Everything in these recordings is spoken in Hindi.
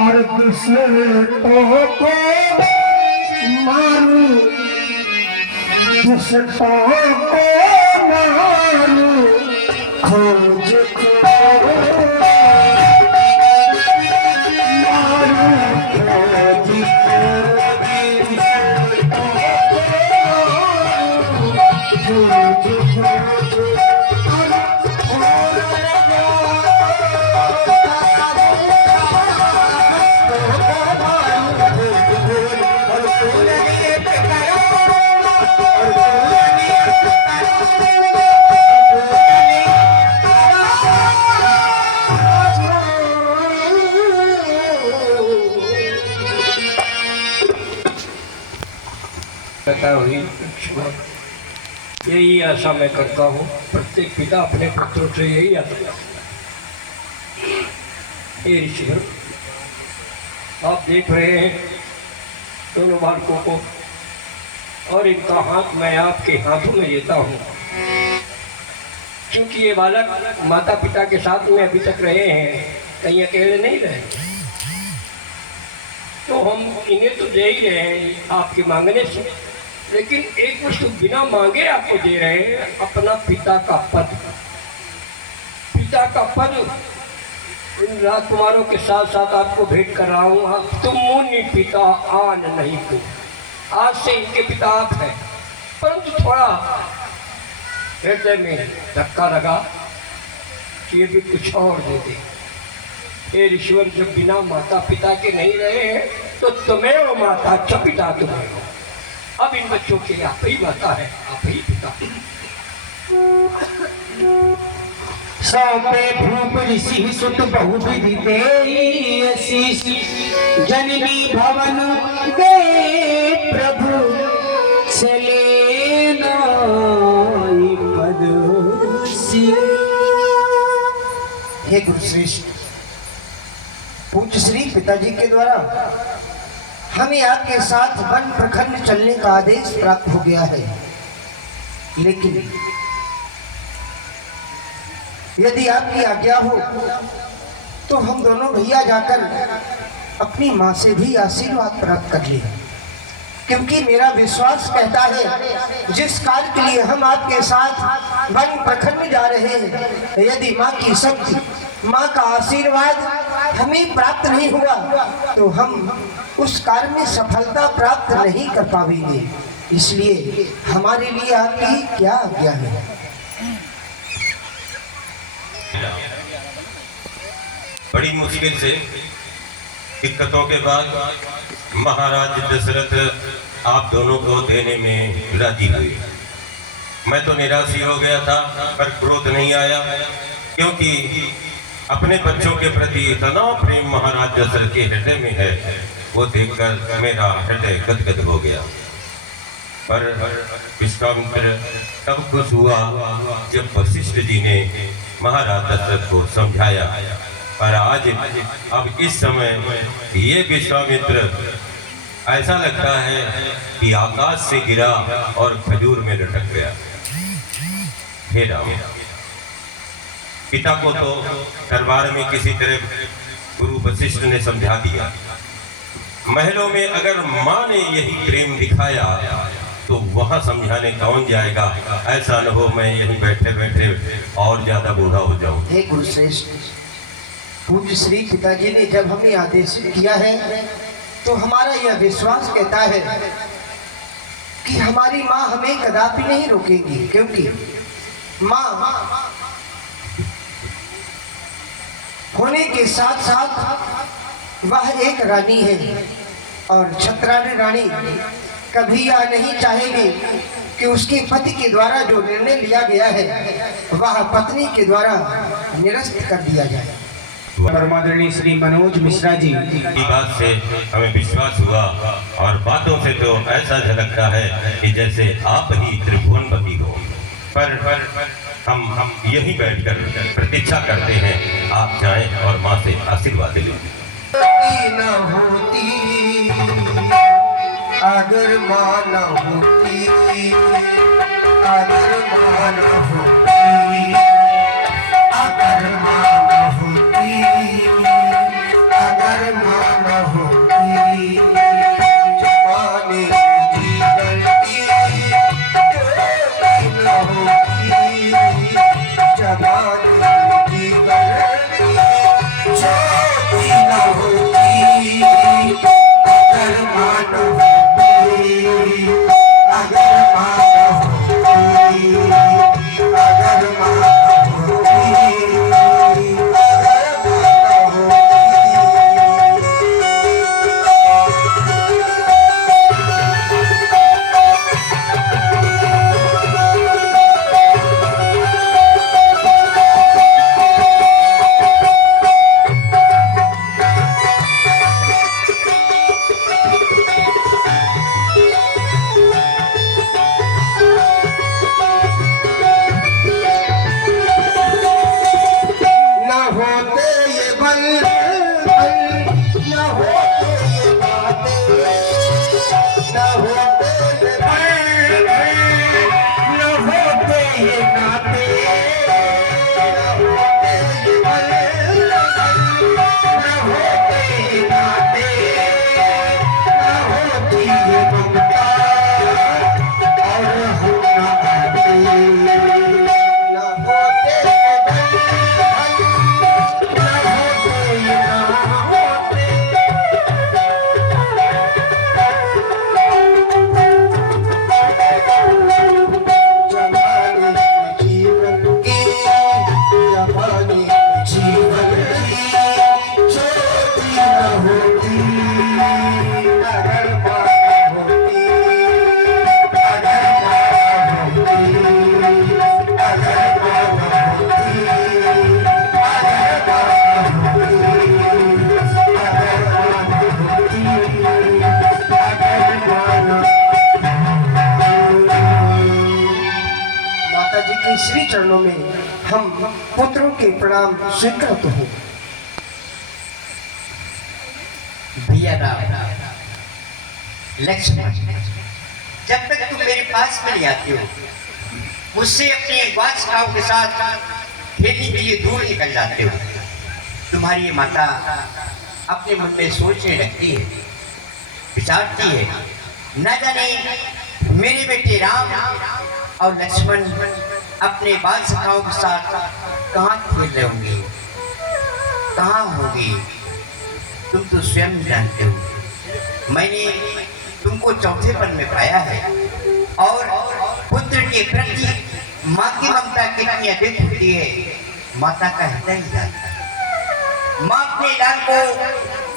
और दुष्टों को मारू, दुष्टों को मारू, खोज हुई। यही आशा मैं करता हूँ, प्रत्येक पिता अपने पुत्रों से यही आशा करता है। हे ईश्वर, आप देख रहे हैं दोनों बालकों को, और इनका हाथ मैं आपके हाथों में लेता हूँ, क्योंकि ये बालक माता पिता के साथ में अभी तक रहे हैं, कहीं अकेले नहीं रहे, तो हम इन्हें तो दे ही रहे हैं आपके मांगने से, लेकिन एक वस्तु बिना मांगे आपको दे रहे हैं, अपना पिता का पद। पिता का पद इन राजकुमारों के साथ साथ आपको भेंट कर रहा हूँ। तुम मुनि पिता आन नहीं तुम, आज से इनके पिता आप हैं, परंतु थोड़ा हृदय में धक्का लगा कि ये भी कुछ और दे दे। हे ईश्वर, जब बिना माता पिता के नहीं रहे हैं तो तुम्हें वो माता च पिता तुम्हें हो। अब इन बच्चों के लिए आप ही माता है, आप ही पिता। सौंपे भूप ऋषि सुत बहुविधि देई आशीष, जननी भवन गए प्रभु चले नाई पद सी। हे गुरुश्रेष्ठ, पूज्य श्री पिताजी के द्वारा हमें आपके साथ वन प्रखंड चलने का आदेश प्राप्त हो गया है, लेकिन यदि आपकी आज्ञा हो तो हम दोनों भैया जाकर अपनी माँ से भी आशीर्वाद प्राप्त कर लें, क्योंकि मेरा विश्वास कहता है जिस कार्य के लिए हम आपके साथ वन प्रखंड जा रहे हैं, यदि माँ की शक्ति, माँ का आशीर्वाद हमें प्राप्त नहीं हुआ तो हम उस कार्य में सफलता प्राप्त नहीं कर पाएंगे। इसलिए हमारे लिए आपकी क्या आज्ञा है? बड़ी मुश्किल से, दिक्कतों के बाद महाराज दशरथ आप दोनों को देने में राजी हुए। मैं तो निराश ही हो गया था, पर क्रोध नहीं आया, क्योंकि अपने बच्चों के प्रति इतना प्रेम महाराज दशरथ के हृदय में है, वो देखकर मेरा हृदय गदगद हो गया। पर विश्वामित्र तब खुश हुआ जब वशिष्ठ जी ने महाराज दशरथ को समझाया। और आज अब इस समय ये विश्वामित्र ऐसा लगता है कि आकाश से गिरा और खजूर में लटक गया। हे राम, पिता को तो दरबार में किसी तरह गुरु वशिष्ठ ने समझा दिया, महलों में अगर माँ ने यही प्रेम दिखाया तो वहां समझाने कौन जाएगा? ऐसा न हो मैं यहीं बैठे बैठे और ज्यादा बूढ़ा हो जाऊं। हे गुरुश्रेष्ठ, पूज्य श्री पिताजी ने जब हमें आदेशित किया है तो हमारा यह विश्वास कहता है कि हमारी माँ हमें कदापि नहीं रोकेगी, क्योंकि माँ होने के साथ साथ वह एक रानी है, और छत्राणी रानी कभी यह नहीं चाहेगी कि उसके पति के द्वारा जो निर्णय लिया गया है वह पत्नी के द्वारा निरस्त कर दिया जाए। परमादरणीय श्री मनोज मिश्रा जी की बात से हमें विश्वास हुआ, और बातों से तो ऐसा झलकता है कि जैसे आप ही त्रिभुवनपति हो। पर हम यहीं बैठकर प्रतीक्षा करते हैं, आप जाएं और माँ से आशीर्वाद लें। न होती अगर माँ न होती, अगर माँ न होती अगर माँ न होती, अगर माँ न होती, जमाने की गलती कोई न होती, जमाने की गलती छोटी न होती। अगर माँ न होती, अगर माँ न होती, अगर माँ न होती, अगर माँ न होती। न होते ये बल न होते ये बातें, न होते ये बल न होते ये नाते, न होते ये बल न होते ये नाते, न होती ये ममता और हम न आते। न होते ये बल न होते ये ना होते। जमाने जीवन की, जमाने जीवन की ज्योति न होती, अगर माँ न होती, अगर माँ न होती, अगर माँ न होती, अगर माँ न होती, अगर माँ न होती, अगर माँ न होती। माता जी के श्री चरणों में हम पुत्रों के प्रणाम स्वीकृत हो। भैया राम, लक्ष्मण, जब तक तुम मेरे पास में नहीं आते हो, मुझसे अपने वाचकाओं के साथ खेलने के लिए दूर निकल जाते हो। तुम्हारी ये माता अपने मन में सोचने लगती है, विचारती है, न जाने मेरे बेटे राम और लक्ष्मण अपने बाल सखाओं के साथ कहाँ खेल रहे होंगे, कहाँ होंगे। तुम तो स्वयं ही जानते हो, मैंने तुमको चौथे पन में पाया है और पुत्र के प्रति माँ की ममता कितनी अधिक होती है, माता का हृदय ही जानता है। माँ अपने लाल को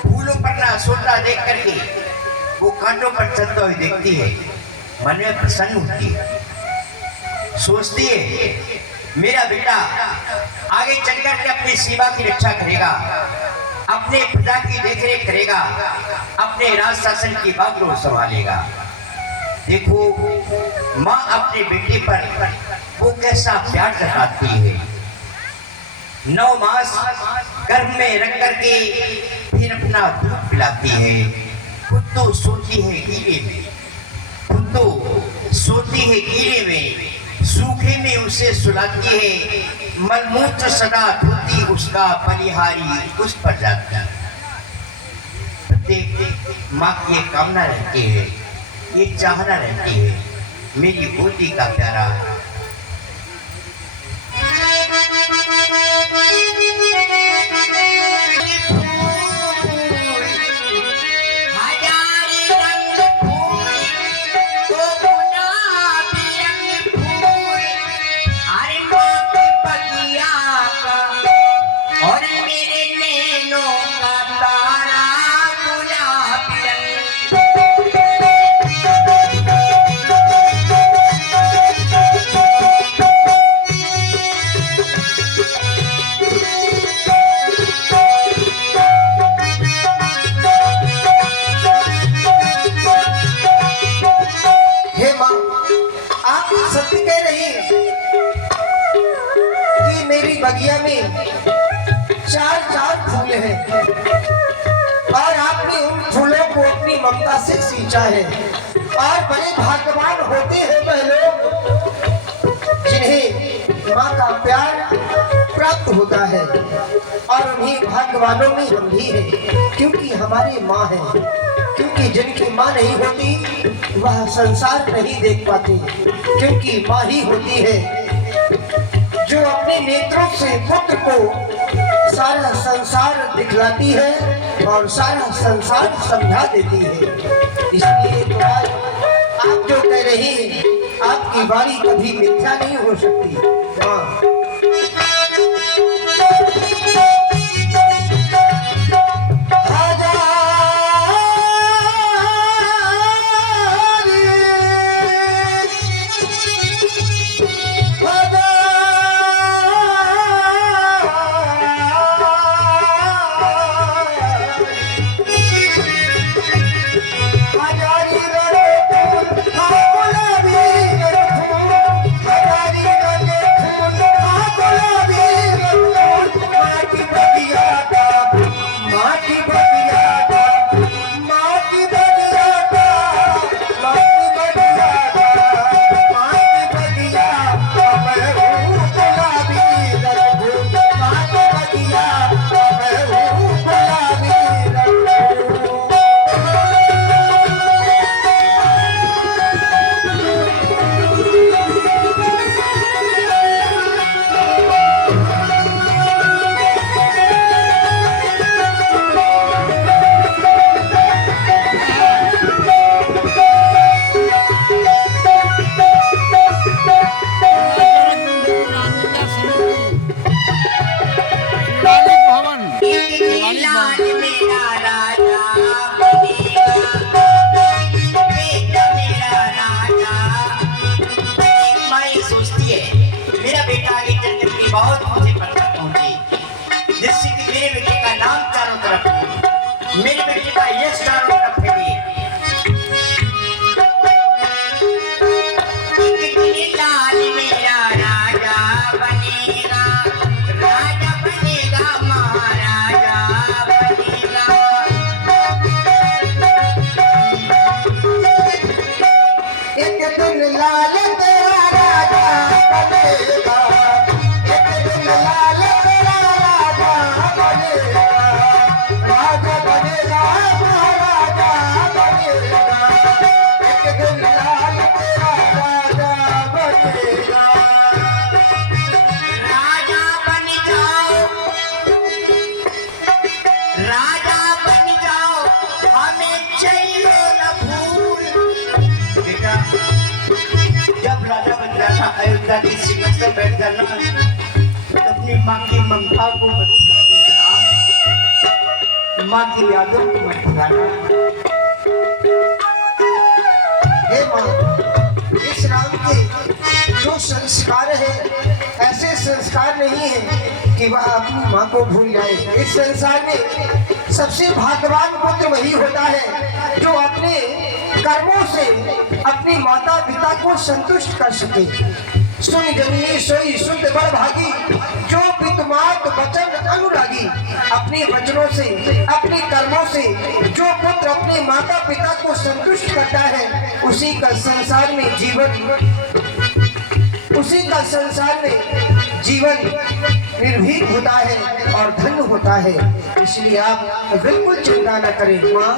फूलों पर ना सोता देख करके वो कांटों पर चलता हुए देखती है, मन में प्रसन्न होती है, सोचती है मेरा बेटा आगे चलकर के अपनी सीमा की रक्षा करेगा, अपने पिता की देखरेख करेगा, अपने राज शासन की बागडोर संभालेगा। देखो माँ अपने बेटे पर वो कैसा प्यार जताती है। 9 मास गर्भ में रख करके फिर अपना दूध पिलाती है। खुद तो सोती है कीड़े में, खुद तो सोती है कीड़े में, सूखे में उसे सुलाती है, मलमूत्र सदा धोती उसका बलिहारी उस पर जाता है। प्रत्येक माँ की ये कामना रहती है, ये चाहना रहती है, मेरी पोती का प्यारा बगिया में 4 फूल हैं और आपने उन फूलों को अपनी ममता से सींचा है। और बड़े भाग्यवान होते हैं वह लोग जिन्हें माँ का प्यार प्राप्त होता है और उन्हीं भाग्यवानों में हम भी हैं, क्योंकि हमारी माँ है। क्योंकि जिनकी माँ नहीं होती वह संसार नहीं देख पाते, क्योंकि माँ ही होती है जो अपने नेत्रों से पुत्र को सारा संसार दिखलाती है और सारा संसार समझा देती है। इसलिए तो आज आप जो कह रहे हैं, आपकी वाणी कभी मिथ्या नहीं हो सकती। हाँ, बहुत मुझे पता पहुंची, जिससे कि मेरे बेटे का नाम चारों तरफ हो, मेरे बेटे का यश चारों तरफ फैले। लाल मेरा राजा बनेगा, राजा बनेगा, महाराजा बनेगा। एक दिन लाल तेरा राजा बनेगा, लाल तेरा राजा बनेगा, राजा बनेगा, महाराजा बनेगा। एक दिन लाल तेरा राजा बनेगा। राजा बन जाओ, राजा बन जाओ, हमें चाहिए न भूल। बेटा, जब राजा बन जाना, अयोध्या की सिंहासन पर बैठ जाना, अपनी माँ की ममता को मत भुलाना, माँ की यादों को मत भुलाना। हे माँ, इस राम के जो संस्कार है, ऐसे संस्कार नहीं है कि वह अपनी माँ को भूल जाए। इस संसार में सबसे भाग्यवान पुत्र वही होता है जो अपने कर्मों से अपनी माता पिता को संतुष्ट कर सके। सुन जननी सोई शुद्ध बड़ भागी, जो पितमात वचन अनुरागी। अपने वचनों से, अपने कर्मों से जो पुत्र अपने माता पिता को संतुष्ट करता है, उसी का संसार में जीवन निर्भीक होता है और धन्य होता है। इसलिए आप बिल्कुल चिंता न करें माँ।